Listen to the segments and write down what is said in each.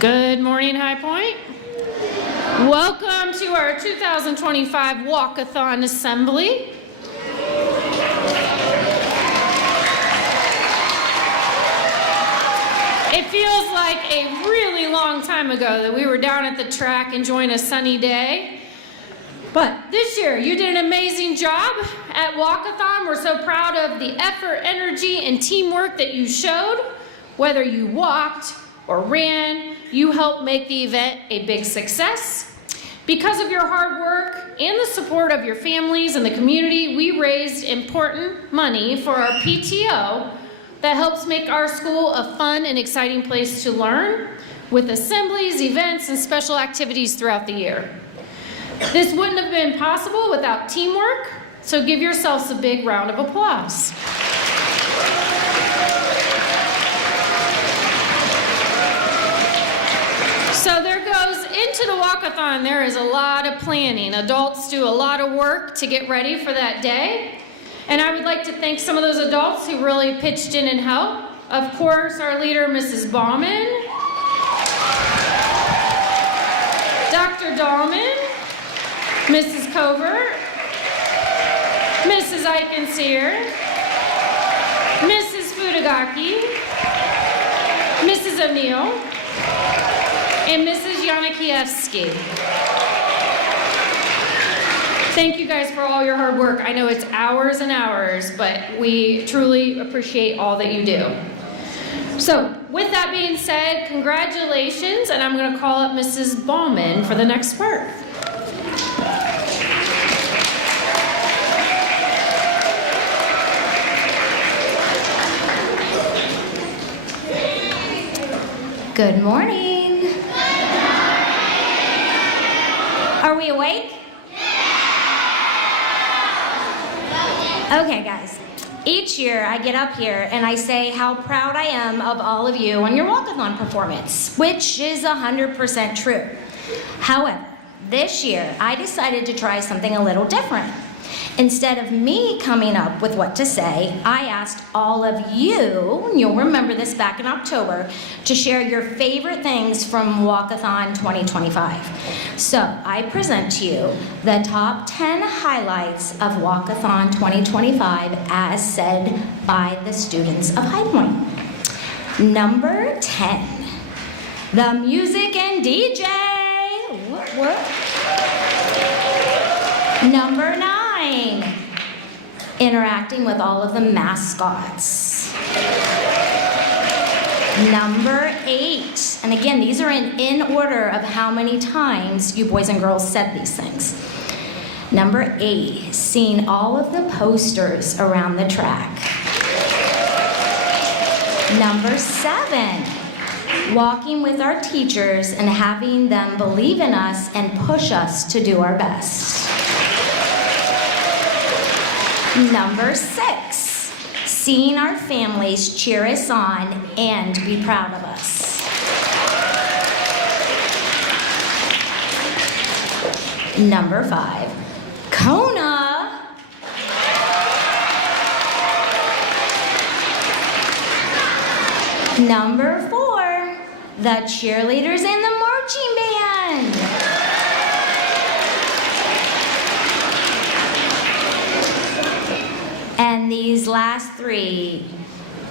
Good morning, HighPoint. Welcome to our 2025 Walkathon Assembly. It feels like a really long time ago that we were down at the track enjoying a sunny day. But this year, you did an amazing job at Walkathon. We're so proud of the effort, energy, and teamwork that you showed. Whether you walked or ran, you helped make the event a big success. Because of your hard work and the support of your families and the community, we raised important money for our PTO that helps make our school a fun and exciting place to learn, with assemblies, events, and special activities throughout the year. This wouldn't have been possible without teamwork, so give yourselves a big round of applause. So there goes into the walkathon. There is a lot of planning. Adults do a lot of work to get ready for that day. And I would like to thank some of those adults who really pitched in and helped. Of course, our leader, Mrs. Bauman, Dr. Dahlman, Mrs. Covert, Mrs. Eichenseer, Mrs. Fudagaki, Mrs. O'Neill, and Mrs. Yanakiewski. Thank you guys for all your hard work. I know it's hours and hours, but we truly appreciate all that you do. So, with that being said, congratulations, and I'm going to call up Mrs. Bauman for the next part. Good morning. Are we awake? Okay, guys. Each year I get up here and I say how proud I am of all of you on your walkathon performance, which is 100% true. However, this year I decided to try something a little different. Instead of me coming up with what to say, I asked all of you, and you'll remember this back in October, to share your favorite things from Walkathon 2025. So I present to you the top 10 highlights of Walkathon 2025 as said by the students of HighPoint. Number 10, the music and DJ. What? Number 9, interacting with all of the mascots. Number 8, and again, these are in order of how many times you boys and girls said these things. Number 8, seeing all of the posters around the track. Number 7, walking with our teachers and having them believe in us and push us to do our best. Number 6, seeing our families cheer us on and be proud of us. Number 5, Kona. Number 4, the cheerleaders and the marching band. And these last 3,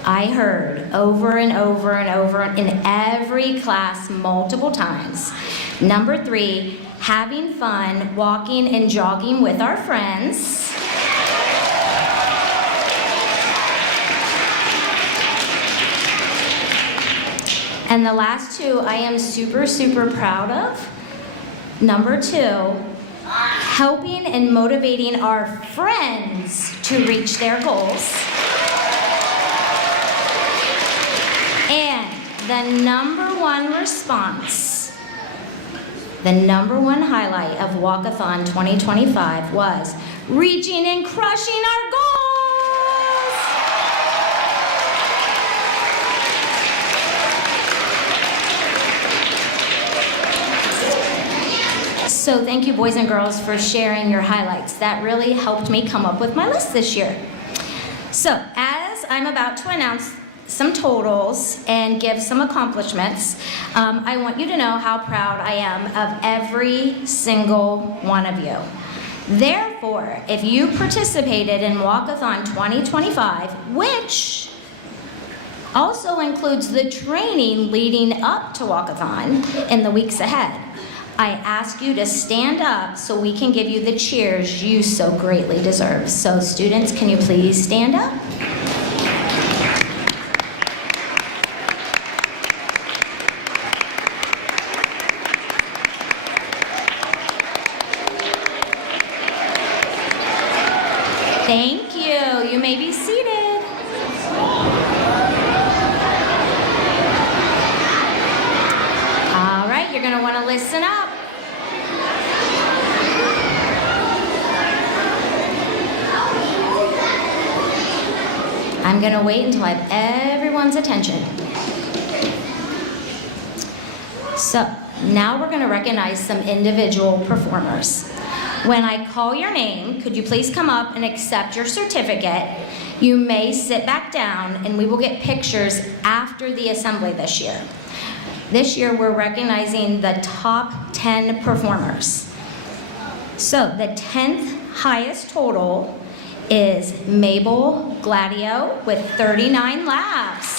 I heard over and over and over in every class multiple times. Number 3, having fun, walking and jogging with our friends. And the last 2 I am super, super proud of. Number 2, helping and motivating our friends to reach their goals. And the number 1 response, the number 1 highlight of Walkathon 2025 was reaching and crushing our goals. So thank you, boys and girls, for sharing your highlights. That really helped me come up with my list this year. So as I'm about to announce some totals and give some accomplishments, I want you to know how proud I am of every single one of you. Therefore, if you participated in Walkathon 2025, which also includes the training leading up to Walkathon in the weeks ahead, I ask you to stand up so we can give you the cheers you so greatly deserve. So students, can you please stand up? Thank you. You may be seated. All right, you're going to want to listen up. I'm going to wait until I have everyone's attention. So, now we're going to recognize some individual performers. When I call your name, could you please come up and accept your certificate? You may sit back down and we will get pictures after the assembly this year. This year we're recognizing the top 10 performers. So the 10th highest total is Mabel Gladio with 39 laps.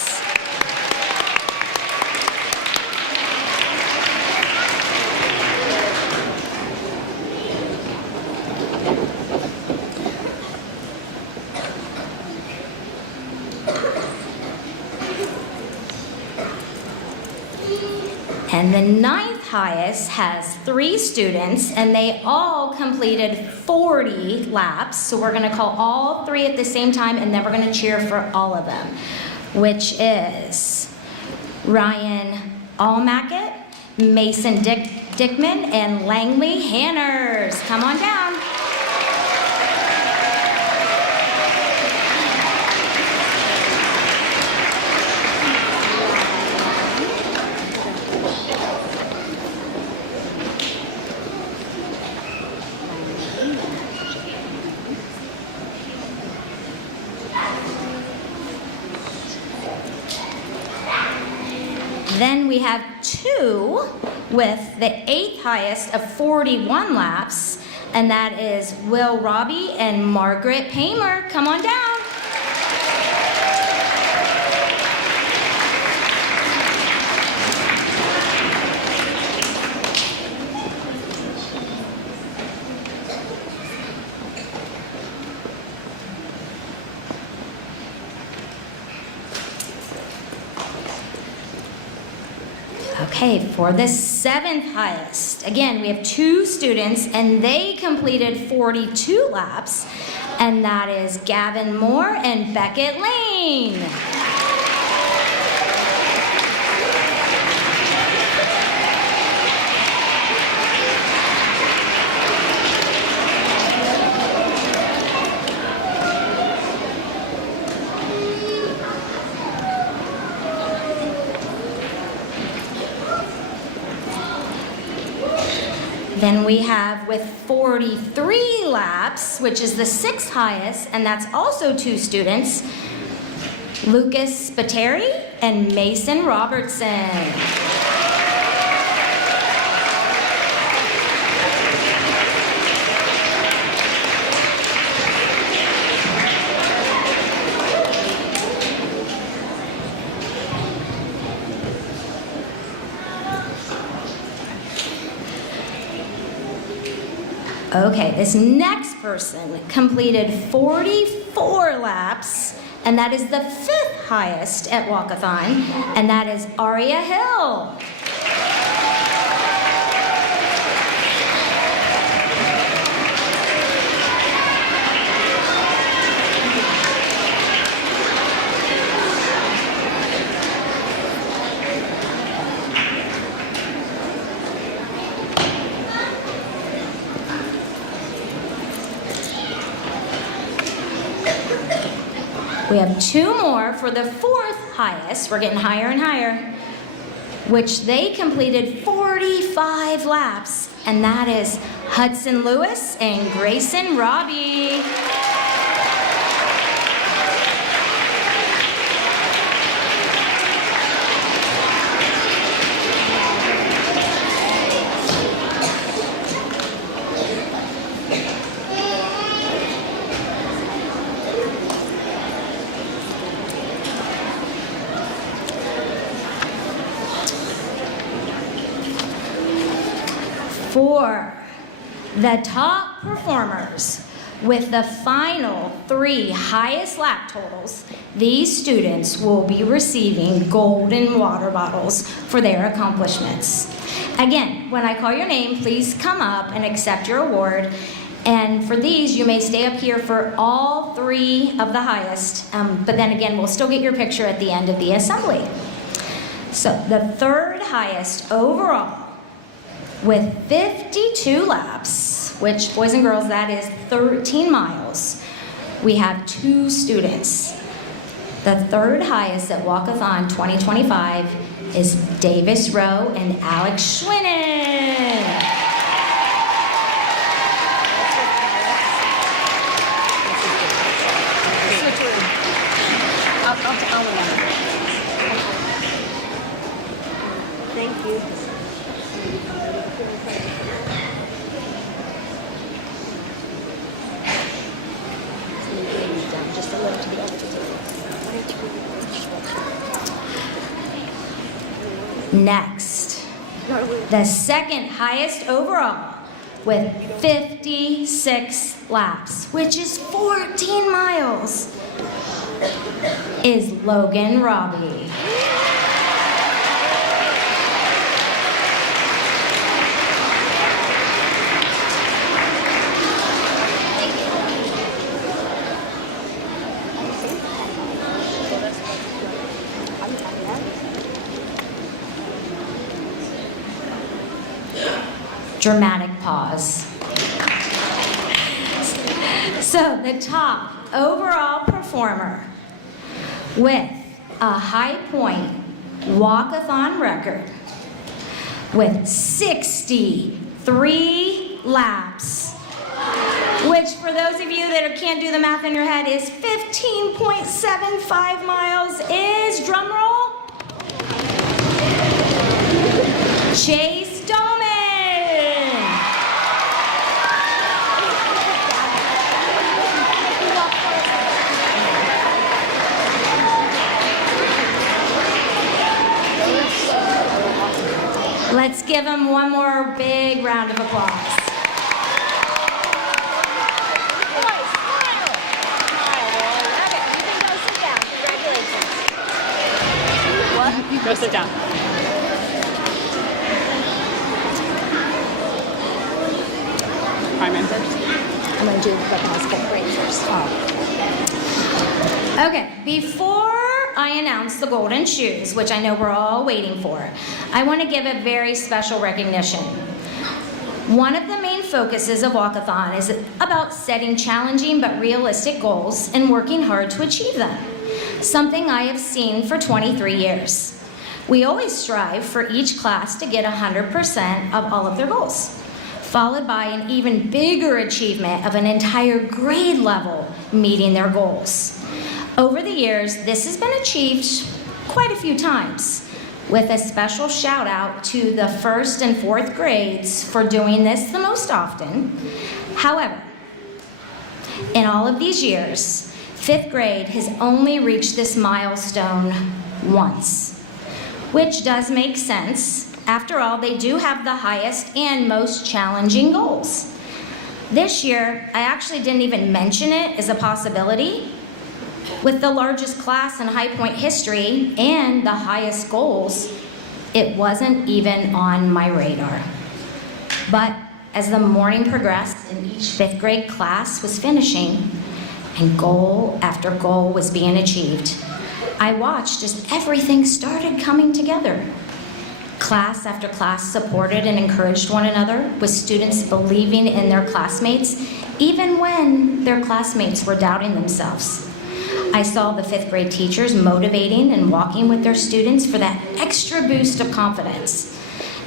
And the 9th highest has 3 students, and they all completed 40 laps. So we're going to call all 3 at the same time, and then we're going to cheer for all of them, which is Ryan Almackett, Mason Dickman, and Langley Hanners. Come on down. Then we have 2 with the 8th highest of 41 laps, and that is Will Robbie and Margaret Paymer. Come on down. Okay, for the 7th highest, again, we have 2 students, and they completed 42 laps, and that is Gavin Moore and Beckett Lane. Then we have with 43 laps, which is the 6th highest, and that's also 2 students, Lucas Spateri and Mason Robertson. Okay, this next person completed 44 laps, and that is the 5th highest at Walkathon, and that is Aria Hill. We have 2 more for the 4th highest. We're getting higher and higher, which they completed 45 laps, and that is Hudson Lewis and Grayson Robbie. For the top performers with the final 3 highest lap totals, these students will be receiving golden water bottles for their accomplishments. Again, when I call your name, please come up and accept your award. And for these, you may stay up here for all 3 of the highest, but then again, we'll still get your picture at the end of the assembly. So the 3rd highest overall with 52 laps, which, boys and girls, that is 13 miles. We have 2 students. The 3rd highest at Walkathon 2025 is Davis Rowe and Alex Schwinnen. Thank you. Just a little to the other. Next, the 2nd highest overall with 56 laps, which is 14 miles, is Logan Robbie. Dramatic pause. So the top overall performer with a HighPoint walkathon record with 63 laps, which for those of you that can't do the math in your head is 15.75 miles, is, drumroll, Chase Doman. Let's give him one more big round of applause. Go sit down. Carmen. I'm going to do the possible break first. Okay, before I announce the golden shoes, which I know we're all waiting for, I want to give a very special recognition. One of the main focuses of Walkathon is about setting challenging but realistic goals and working hard to achieve them, something I have seen for 23 years. We always strive for each class to get 100% of all of their goals, followed by an even bigger achievement of an entire grade level meeting their goals. Over the years, this has been achieved quite a few times, with a special shout out to the 1st and 4th grades for doing this the most often. However, in all of these years, 5th grade has only reached this milestone once, which does make sense. After all, they do have the highest and most challenging goals. This year, I actually didn't even mention it as a possibility. With the largest class in HighPoint history and the highest goals, it wasn't even on my radar. But as the morning progressed and each 5th grade class was finishing and goal after goal was being achieved, I watched as everything started coming together. Class after class supported and encouraged one another, with students believing in their classmates, even when their classmates were doubting themselves. I saw the 5th grade teachers motivating and walking with their students for that extra boost of confidence.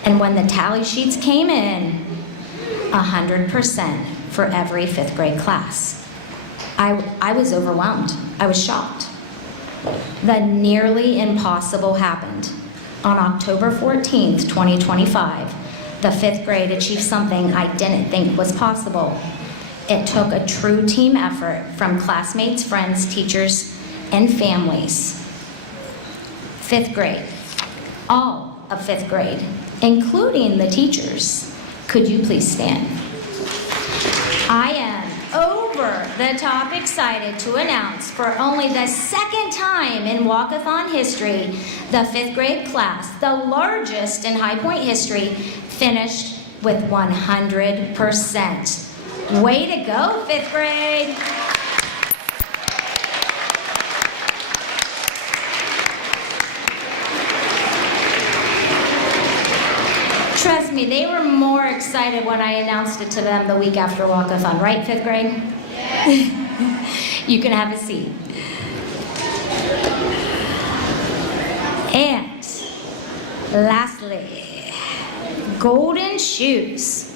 And when the tally sheets came in, 100% for every 5th grade class. I was overwhelmed. I was shocked. The nearly impossible happened. On October 14th, 2025, the 5th grade achieved something I didn't think was possible. It took a true team effort from classmates, friends, teachers, and families. 5th grade, all of 5th grade, including the teachers, Could you please stand? I am over the top excited to announce for only the second time in walkathon history, the 5th grade class, the largest in HighPoint history, finished with 100%. Way to go, 5th grade! Trust me, they were more excited when I announced it to them the week after walkathon, right, 5th grade? Yes. You can have a seat. And lastly, golden shoes.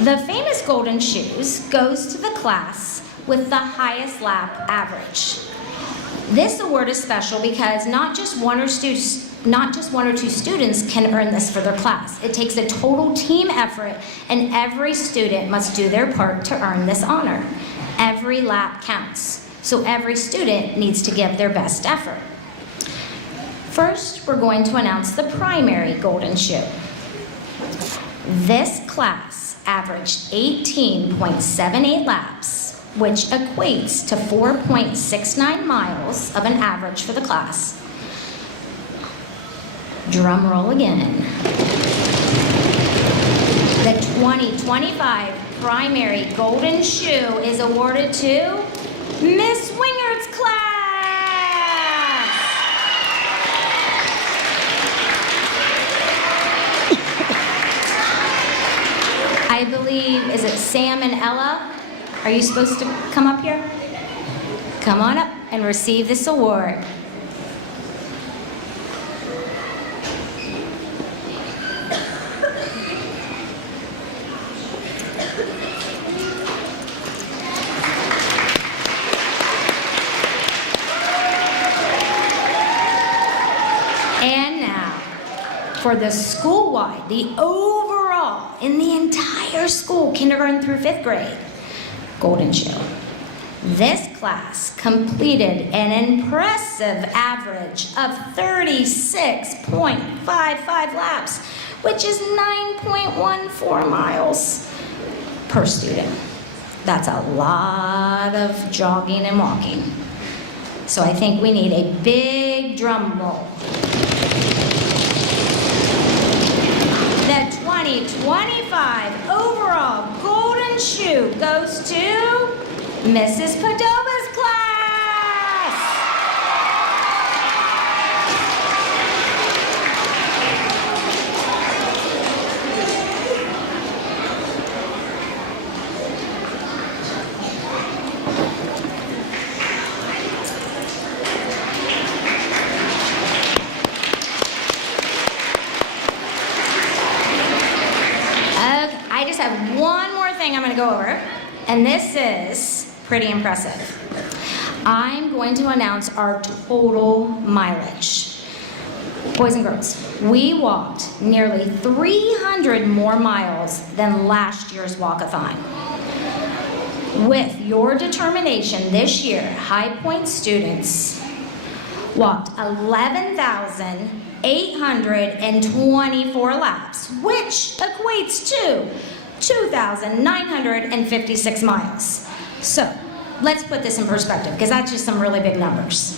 The famous golden shoes goes to the class with the highest lap average. This award is special because not just one or two students can earn this for their class. It takes a total team effort, and every student must do their part to earn this honor. Every lap counts, so every student needs to give their best effort. First, we're going to announce the primary golden shoe. This class averaged 18.78 laps, which equates to 4.69 miles of an average for the class. Drum roll again. The 2025 primary golden shoe is awarded to Miss Wingert's class. I believe, is it Sam and Ella? Are you supposed to come up here? Come on up and receive this award. And now, for the school-wide, the overall, in the entire school, kindergarten through 5th grade, golden shoe. This class completed an impressive average of 36.55 laps, which is 9.14 miles per student. That's a lot of jogging and walking. So I think we need a big drum roll. The 2025 overall golden shoe goes to Mrs. Padova's class. Okay, I just have one more thing I'm going to go over, and this is pretty impressive. I'm going to announce our total mileage. Boys and girls, we walked nearly 300 more miles than last year's walkathon. With your determination this year, HighPoint students walked 11,824 laps, which equates to 2,956 miles. So, let's put this in perspective, because that's just some really big numbers.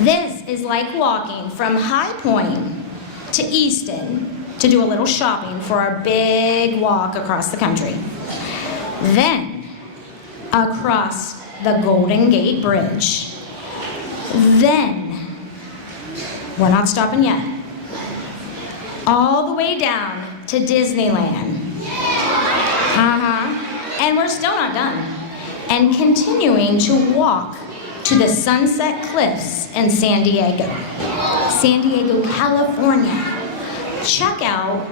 This is like walking from HighPoint to Easton to do a little shopping for our big walk across the country. Then, across the Golden Gate Bridge. Then, we're not stopping yet, all the way down to Disneyland. And we're still not done. And continuing to walk to the Sunset Cliffs in San Diego, California. Check out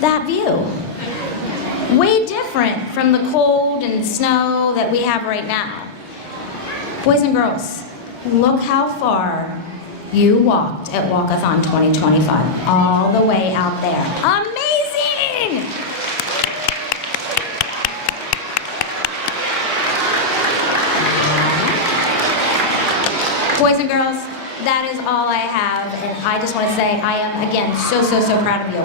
that view. Way different from the cold and snow that we have right now. Boys and girls, look how far you walked at Walkathon 2025, all the way out there. Amazing! Boys and girls, that is all I have, and I just want to say I am, again, so proud of you.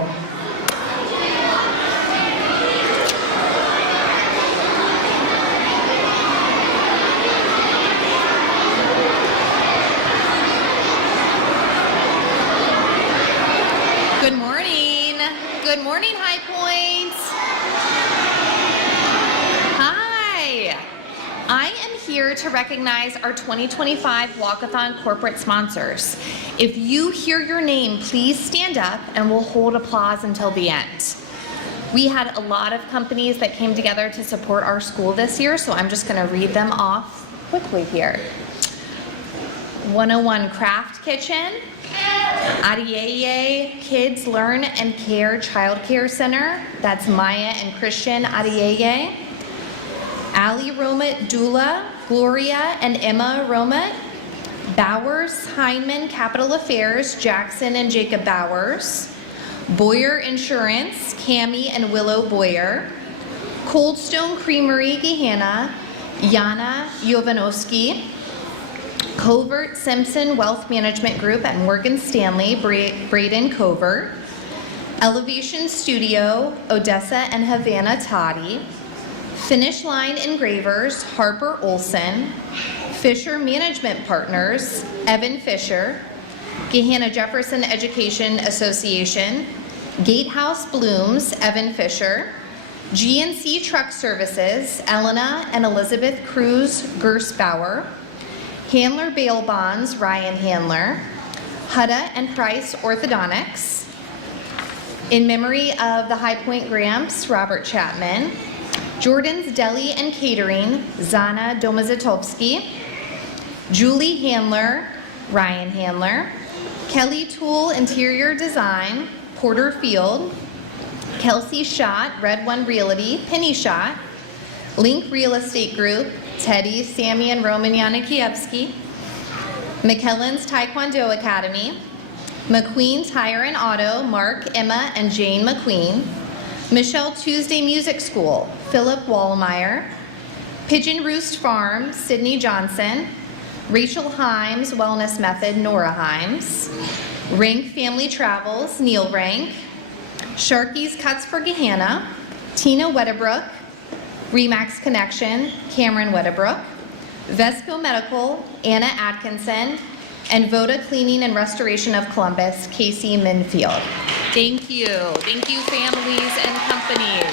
to recognize our 2025 Walkathon corporate sponsors. If you hear your name, please stand up and we'll hold applause until the end. We had a lot of companies that came together to support our school this year, so I'm just going to read them off quickly here. 101 Craft Kitchen, Adieye Kids Learn and Care Child Care Center, that's Maya and Christian Adieye. Ali Romet Dula, Gloria and Emma Romet. Bowers Heinemann Capital Affairs, Jackson and Jacob Bowers. Boyer Insurance, Cami and Willow Boyer. Cold Stone Creamery, Gehanna, Yana Jovanovski. Covert Simpson Wealth Management Group at Morgan Stanley, Braden Covert. Elevation Studio, Odessa and Havana Toddy. Finish Line Engravers, Harper Olson. Fisher Management Partners, Evan Fisher. Gehanna Jefferson Education Association. Gatehouse Blooms, Evan Fisher. GNC Truck Services, Elena and Elizabeth Cruz Gersbauer. Handler Bail Bonds, Ryan Handler. Hudda and Price Orthodontics. In memory of the HighPoint Gramps, Robert Chapman. Jordan's Deli and Catering, Zana Domazatovsky. Julie Handler, Ryan Handler. Kelly Tool Interior Design, Porter Field. Kelsey Schott, Red One Realty, Penny Schott. Link Real Estate Group, Teddy, Sammy, and Roman Yanikievsky. McKellen's Taekwondo Academy. McQueen Tire and Auto, Mark, Emma, and Jane McQueen. Michelle Tuesday Music School, Philip Wallmeyer. Pigeon Roost Farm, Sydney Johnson. Rachel Himes Wellness Method, Nora Himes. Rank Family Travels, Neil Rank. Sharky's Cuts for Gehanna, Tina Wedebrook. Remax Connection, Cameron Wedebrook. Vesco Medical, Anna Atkinson. And Voda Cleaning and Restoration of Columbus, Casey Minfield. Thank you. Thank you, families and companies.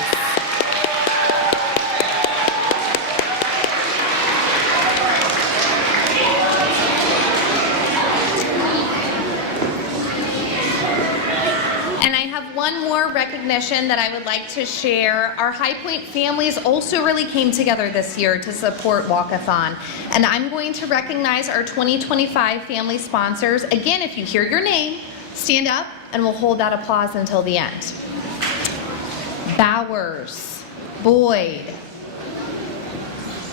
And I have one more recognition that I would like to share. Our HighPoint families also really came together this year to support Walkathon. And I'm going to recognize our 2025 family sponsors. Again, if you hear your name, stand up and we'll hold that applause until the end. Bowers, Boyd,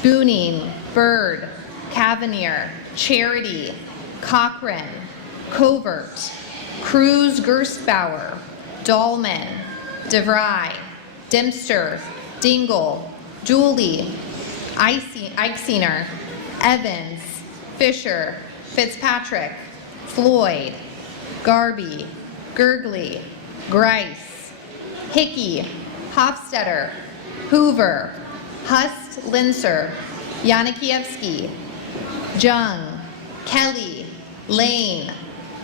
Booning, Bird, Cavanier, Charity, Cochran, Covert, Cruz Gersbauer, Dahlman, DeVry, Dempster, Dingle, Julie, Eichsener, Evans, Fisher, Fitzpatrick, Floyd, Garby, Gurgley, Grice, Hickey, Hofstetter, Hoover, Hust Linser, Yanikievsky, Jung, Kelly, Lane,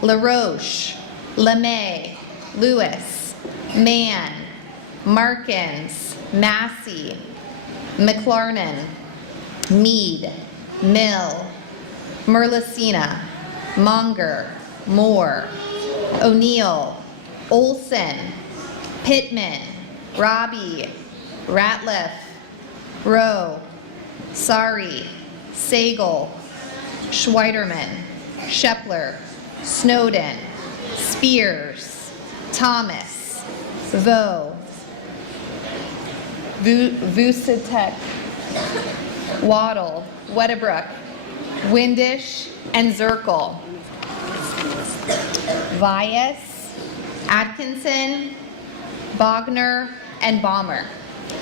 LaRoche, LeMay, Lewis, Mann, Markins, Massey, McLarnon, Mead, Mill, Merlicina, Monger, Moore, O'Neill, Olson, Pittman, Robbie, Ratliff, Rowe, Sari, Sagal, Schweiderman, Shepler, Snowden, Spears, Thomas, Vo, Vucetek, Waddle, Wedebrook, Windish, and Zirkle. Vyas, Atkinson, Bogner, and Balmer.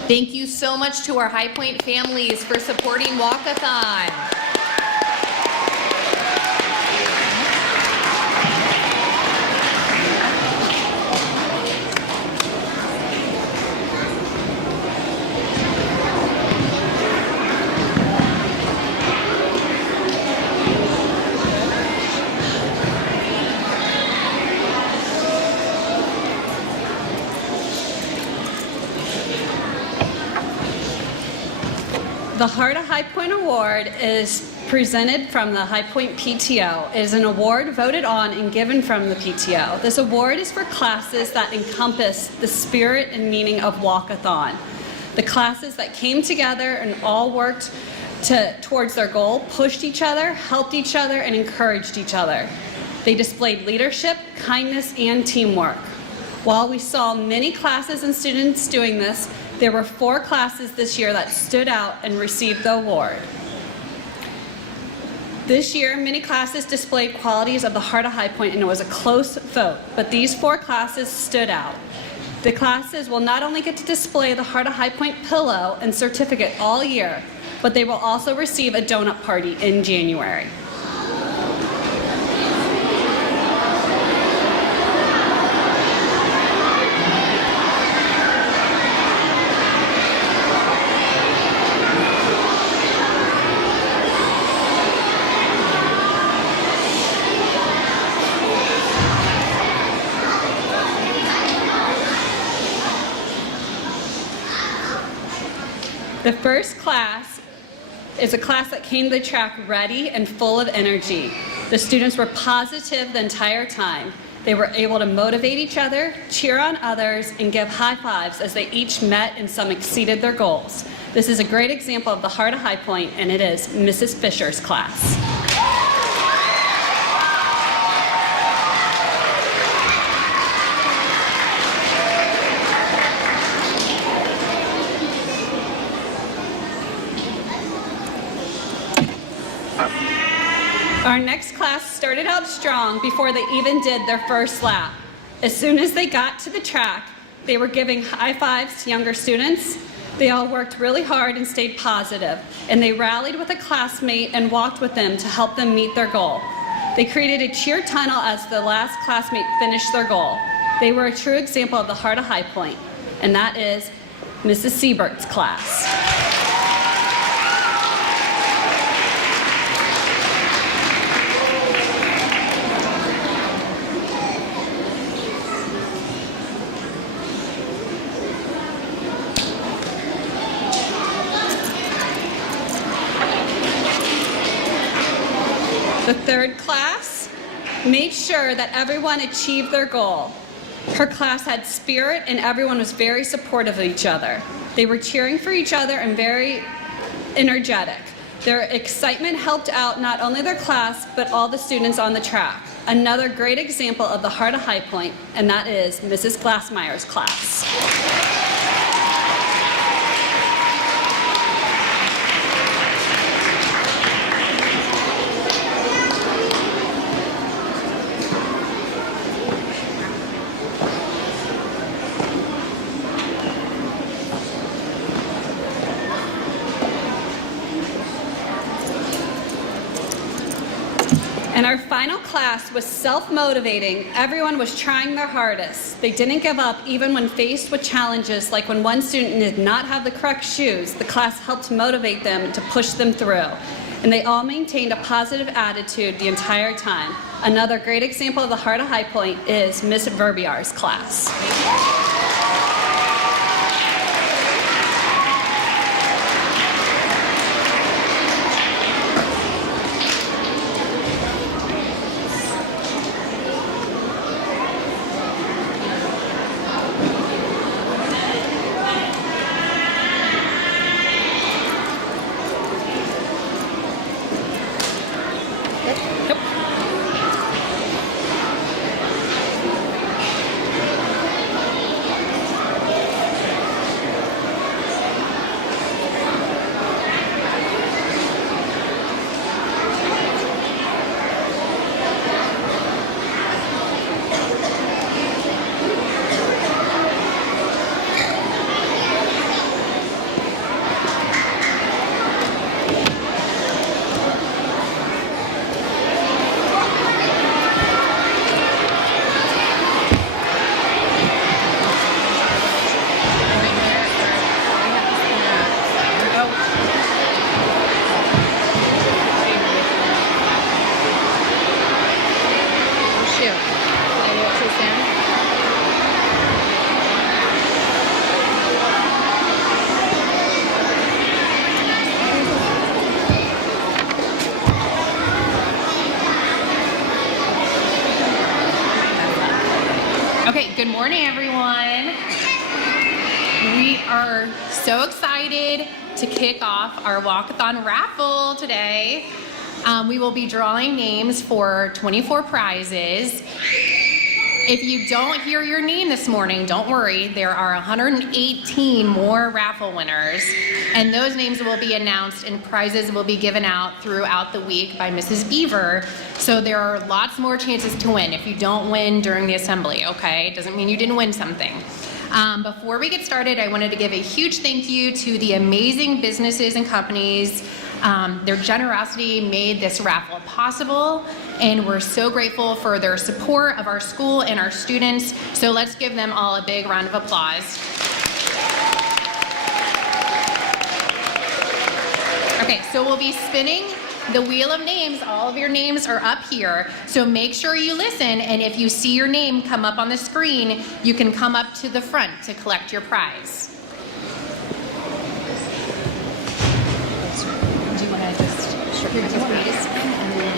Thank you so much to our HighPoint families for supporting Walkathon. The Heart of HighPoint Award is presented from the HighPoint PTO. It is an award voted on and given from the PTO. This award is for classes that encompass the spirit and meaning of Walkathon. The classes that came together and all worked towards their goal, pushed each other, helped each other, and encouraged each other. They displayed leadership, kindness, and teamwork. While we saw many classes and students doing this, there were 4 classes this year that stood out and received the award. This year, many classes displayed qualities of the Heart of HighPoint, and it was a close vote, but these 4 classes stood out. The classes will not only get to display the Heart of HighPoint pillow and certificate all year, but they will also receive a donut party in January. The first class is a class that came to the track ready and full of energy. The students were positive the entire time. They were able to motivate each other, cheer on others, and give high fives as they each met and some exceeded their goals. This is a great example of the Heart of HighPoint, and it is Mrs. Fisher's class. Our next class started out strong before they even did their first lap. As soon as they got to the track, they were giving high fives to younger students. They all worked really hard and stayed positive, and they rallied with a classmate and walked with them to help them meet their goal. They created a cheer tunnel as the last classmate finished their goal. They were a true example of the Heart of HighPoint, and that is Mrs. Siebert's class. The third class made sure that everyone achieved their goal. Her class had spirit and everyone was very supportive of each other. They were cheering for each other and very energetic. Their excitement helped out not only their class, but all the students on the track. Another great example of the Heart of HighPoint, and that is Mrs. Glassmeyer's class. And our final class was self-motivating. Everyone was trying their hardest. They didn't give up even when faced with challenges, like when one student did not have the correct shoes. The class helped motivate them to push them through. And they all maintained a positive attitude the entire time. Another great example of the Heart of HighPoint is Miss Verbiar's class. Good morning, everyone. We are so excited to kick off our walkathon raffle today. We will be drawing names for 24 prizes. If you don't hear your name this morning, don't worry. There are 118 more raffle winners, and those names will be announced and prizes will be given out throughout the week by Mrs. Beaver. So there are lots more chances to win if you don't win during the assembly, okay? It doesn't mean you didn't win something. Before we get started, I wanted to give a huge thank you to the amazing businesses and companies. Their generosity made this raffle possible, and we're so grateful for their support of our school and our students. So let's give them all a big round of applause. Okay, so we'll be spinning the wheel of names. All of your names are up here, so make sure you listen, and if you see your name come up on the screen, you can come up to the front to collect your prize. Do you want to just do you want me to spin, and then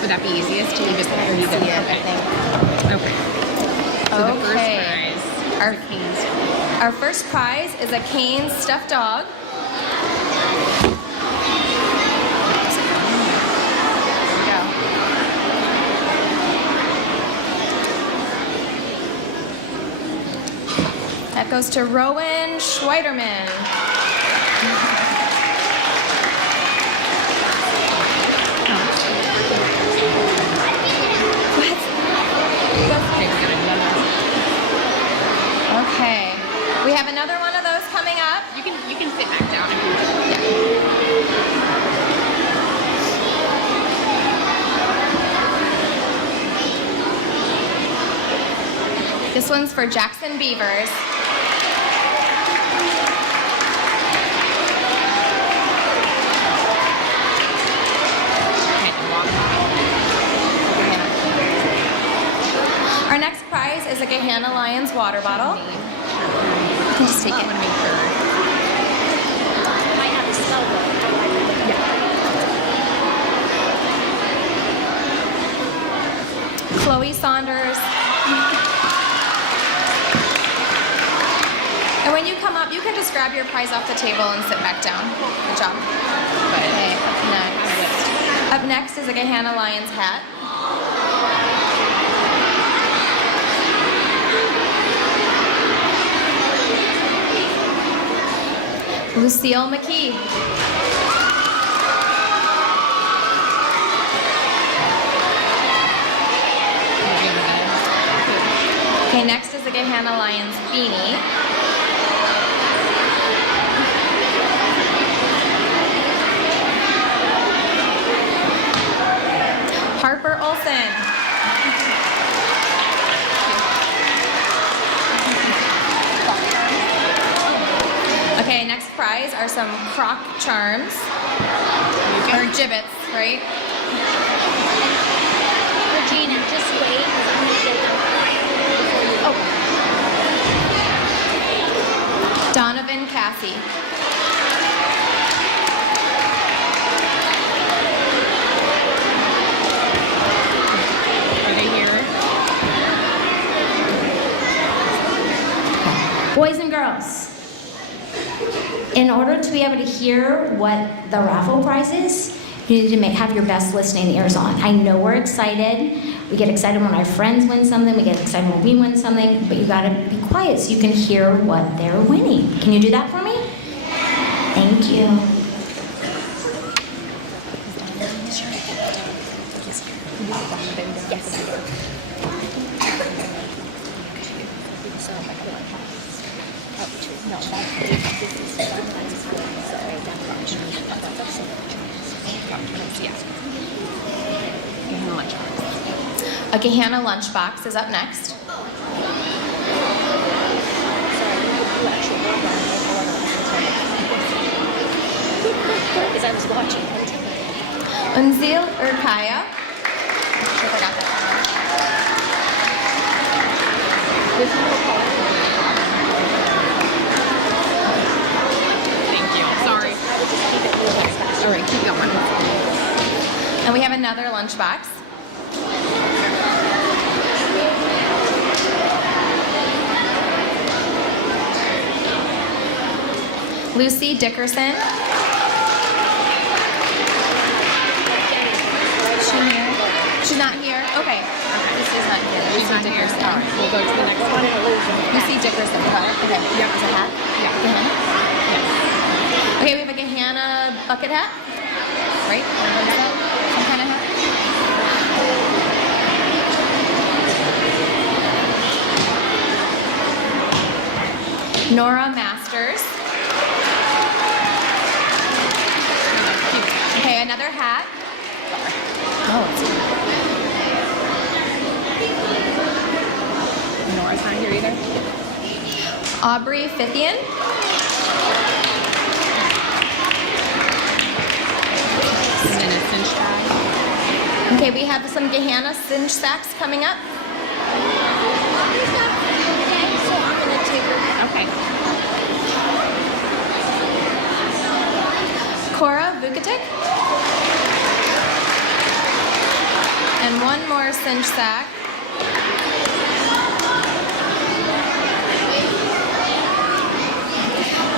would that be easiest to leave it there? Okay. So the first prize. Our first prize is a cane stuffed dog. That goes to Rowan Schweiderman. Okay. We have another one of those coming up. You can sit back down if you want. This one's for Jackson Beavers. Our next prize is a Gahanna Lions water bottle. You can just take it. Might have to spell it. Chloe Saunders. And when you come up, you can just grab your prize off the table and sit back down. Good job. Okay, up next is a Gahanna Lions hat. Lucille McKee. Okay, next is the Gahanna Lions beanie. Harper Olson. Okay, next prize are some croc charms. Or gibbets, right? Regina, just wait, 'cause I'm gonna get them before you. Oh. Donovan Cassie. Are they here? Boys and girls, in order to be able to hear what the raffle prize is, you need to have your best listening ears on. I know we're excited. We get excited when our friends win something. We get excited when we win something. But you gotta be quiet so you can hear what they're winning. Can you do that for me? Thank you. A Gahanna lunchbox is up next. Because I was watching. Unzil Urkaya. I forgot that Thank you. Sorry. All right, keep going. And we have another lunchbox. Lucy Dickerson. She's not here? Okay. Lucy's not here. She's not here. Dickerson. All right, we'll go to the next one. Lucy Dickerson. Got it? Okay. Yep. Is it a hat? Yeah. Gehenna? Yes. Okay, we have a Gehenna bucket hat. Right? Some kind of hat. Nora Masters. Okay, another hat. Nora's not here either. Aubrey Fithian. And then a cinch tag. Okay, we have some Gehenna cinch sacks coming up. So I'm gonna take her. Okay. Cora Vukatic. And one more cinch sack.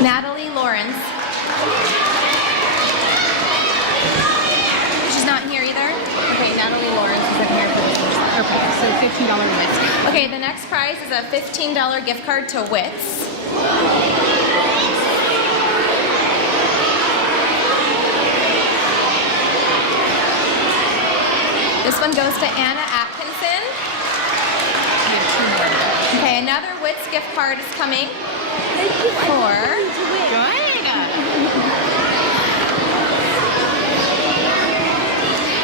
Natalie Lawrence. She's not here either. Okay, Natalie Lawrence isn't here for this cinch sack. Okay, so $15 list. Okay, the next prize is a $15 gift card to Wits. This one goes to Anna Atkinson. We have 2 more. Okay, another Wits gift card is coming for Good.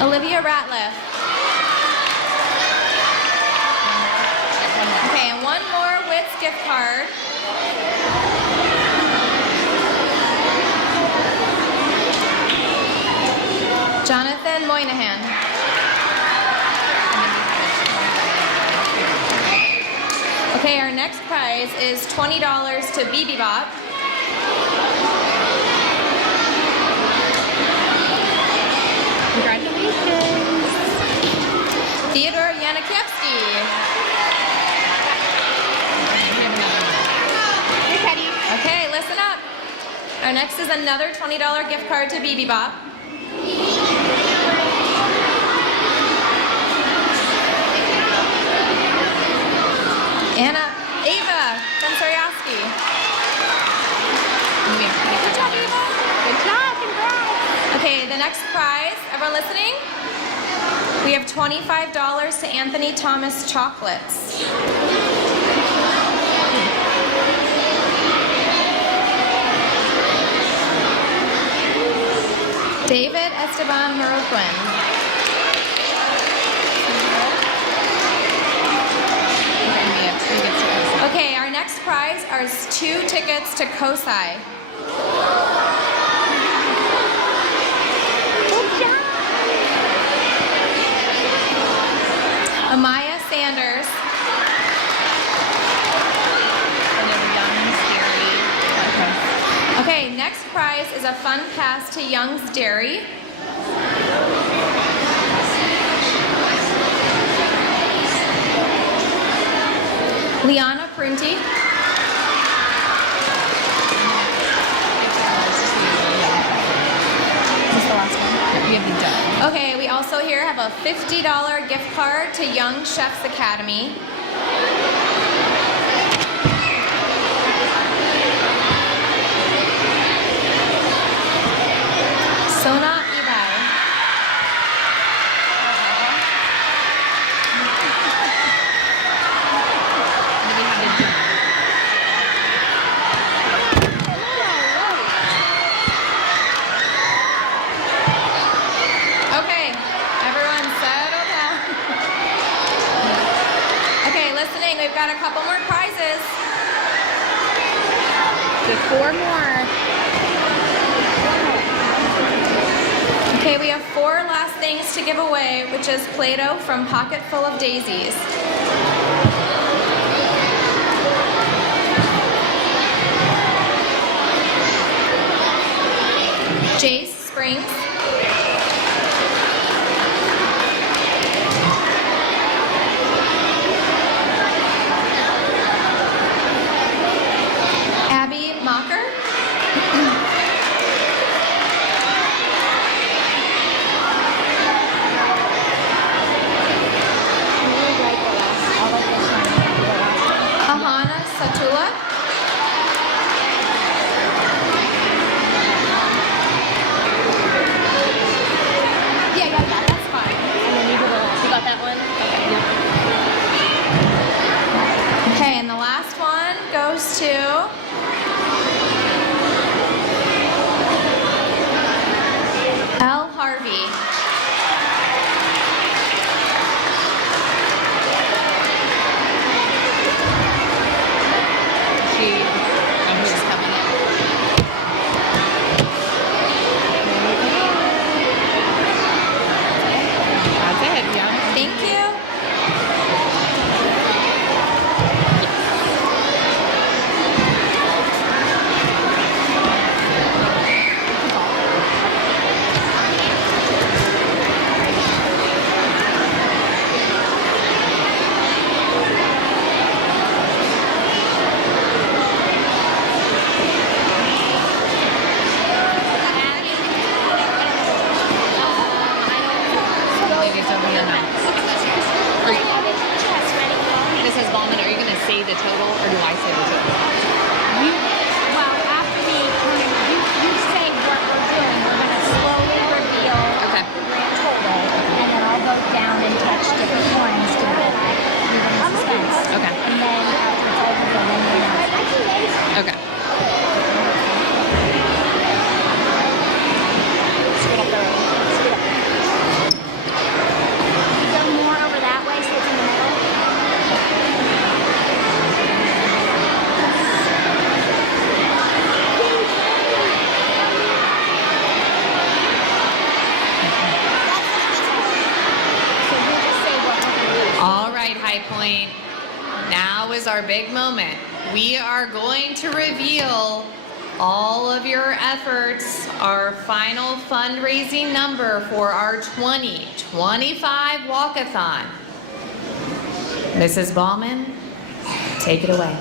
Olivia Ratliff. Okay, and one more Wits gift card. Jonathan Moynihan. Okay, our next prize is $20 to BB Bop. Congratulations. Theodore Yanakiewski. Hey, Teddy. Okay, listen up. Our next is another $20 gift card to BB Bop. Ava Fensoriowski. We have $25. Good job. Congrats. Okay, the next prize, everyone listening? We have $25 to Anthony Thomas Chocolates. David Esteban Maroquin. And we have 2 gifts to Cosi. Okay, our next prize are 2 tickets to COSI. Amaya Sanders. And then Young's Dairy. Okay, next prize is a fun pass to Young's Dairy. Liana Prunty. Is this the last one? We have the dough. Okay, we also here have a $50 gift card to Young Chefs Academy. Sona Ibai. And then we have the dinner. Okay, everyone settle down. Okay, listening, we've got a couple more prizes. Just 4 more. Okay, we have 4 last things to give away, which is Play-Doh from Pocket Full of Daisies. Jace Springs. Abby Mocker. the total, or do I say the total? Well, after you say what we're doing, we're going to slowly reveal Okay. the grand total, and then I'll go down and touch different ones to keep it in suspense. Okay. And then after it's all done, then we announce. Okay. You go more over that way, so it's in the middle. So you just say what we're going to do. All right, High Point. Now is our big moment. We are going to reveal all of your efforts, our final fundraising number for our 2025 walkathon. Mrs. Ballman, take it away.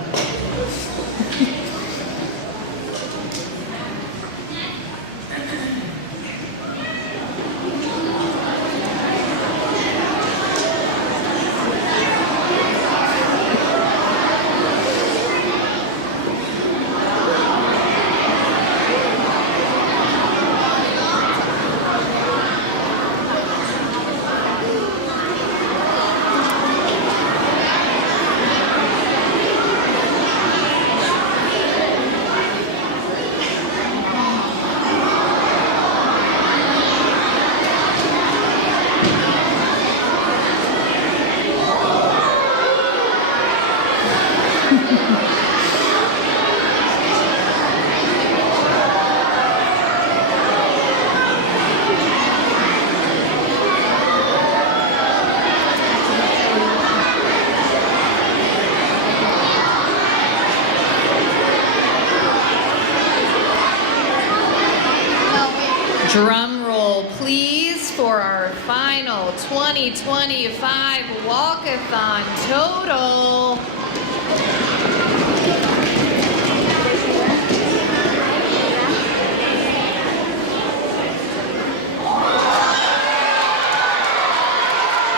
Drum roll, please, for our final 2025 walkathon total.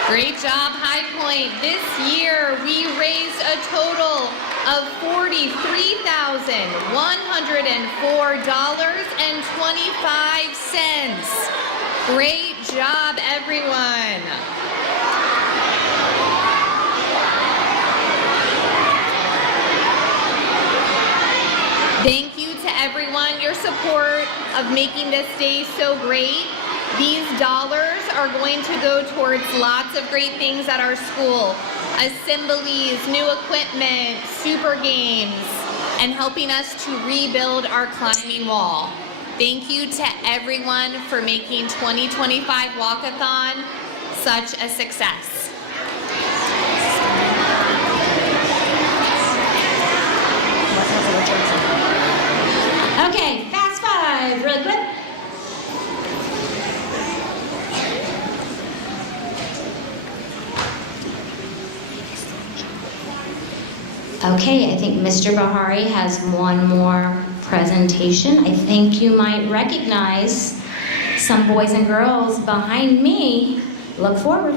Great job, High Point. This year, we raised a total of $43,104.25. Great job, everyone. Thank you to everyone, your support of making this day so great. These dollars are going to go towards lots of great things at our school. Assemblies, new equipment, super games, and helping us to rebuild our climbing wall. Thank you to everyone for making 2025 Walkathon such a success. Okay, fast five, really quick. Okay, I think Mr. Bahari has one more presentation. I think you might recognize some boys and girls behind me. Look forward.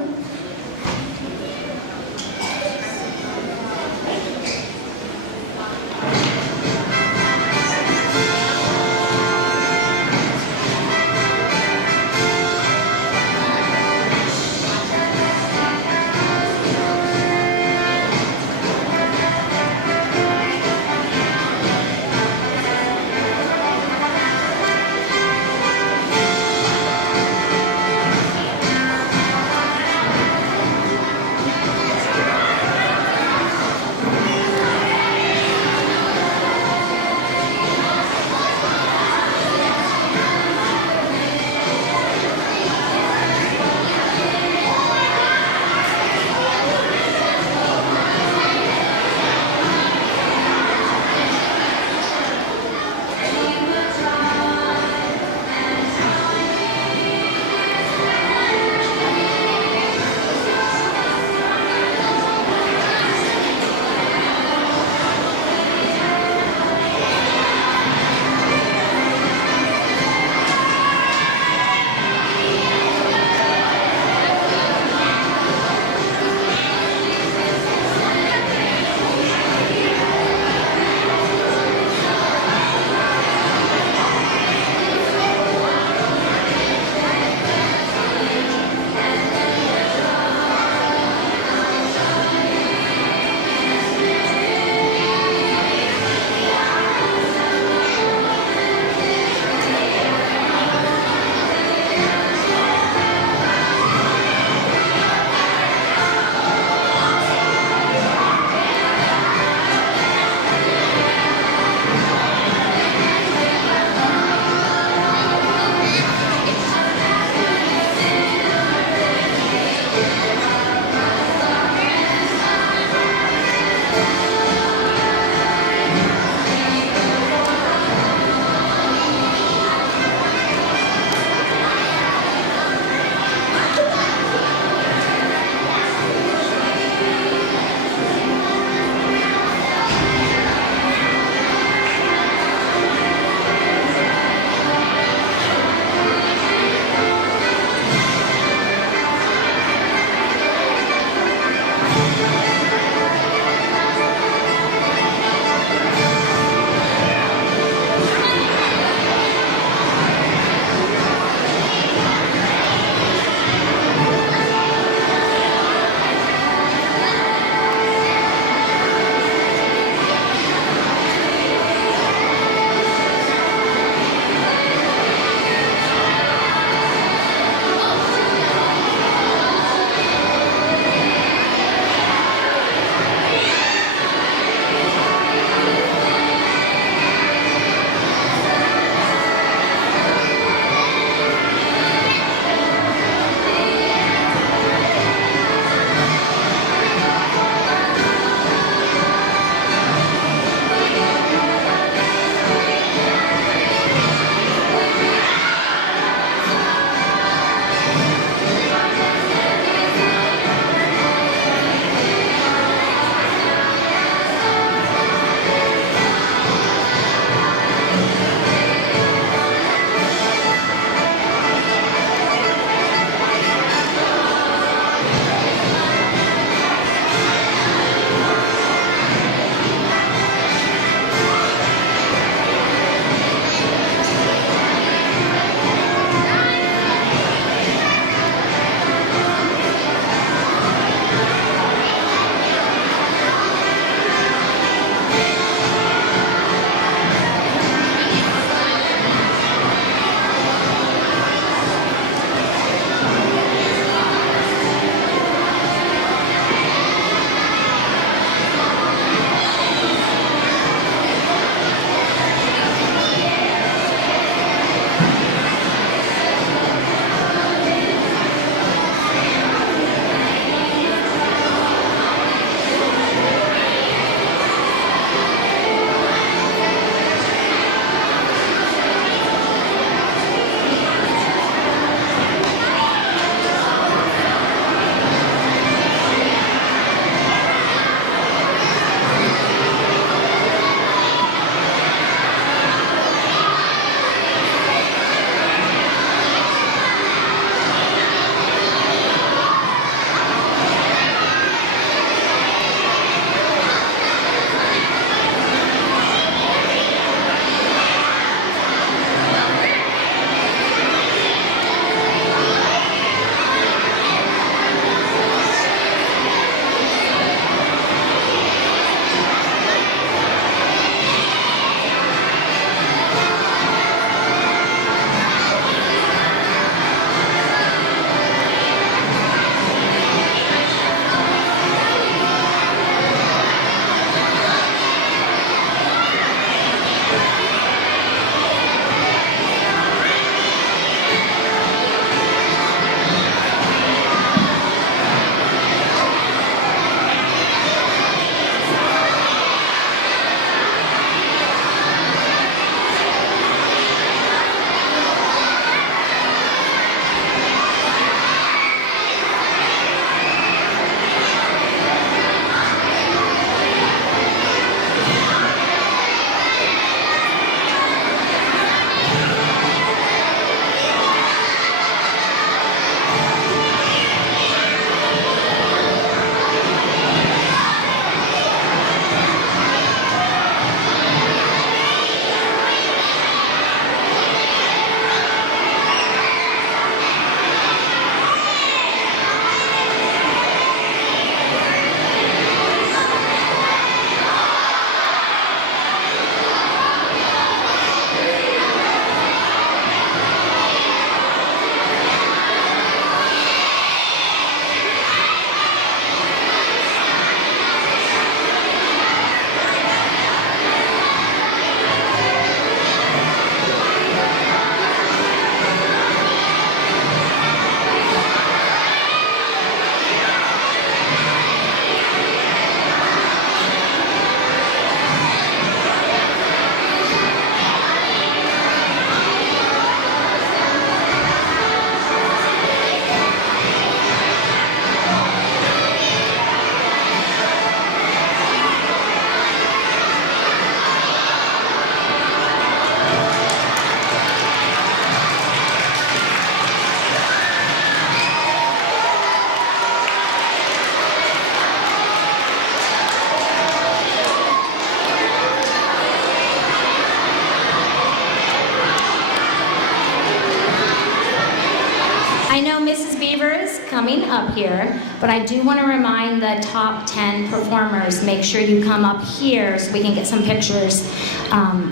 But I do want to remind the top 10 performers, make sure you come up here so we can get some pictures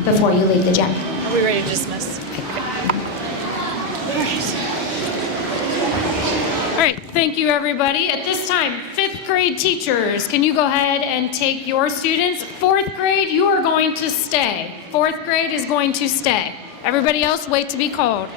before you leave the gym. Are we ready to dismiss? All right, thank you, everybody. At this time, 5th grade teachers, can you go ahead and take your students? 4th grade, you are going to stay. 4th grade is going to stay. Everybody else, wait to be called.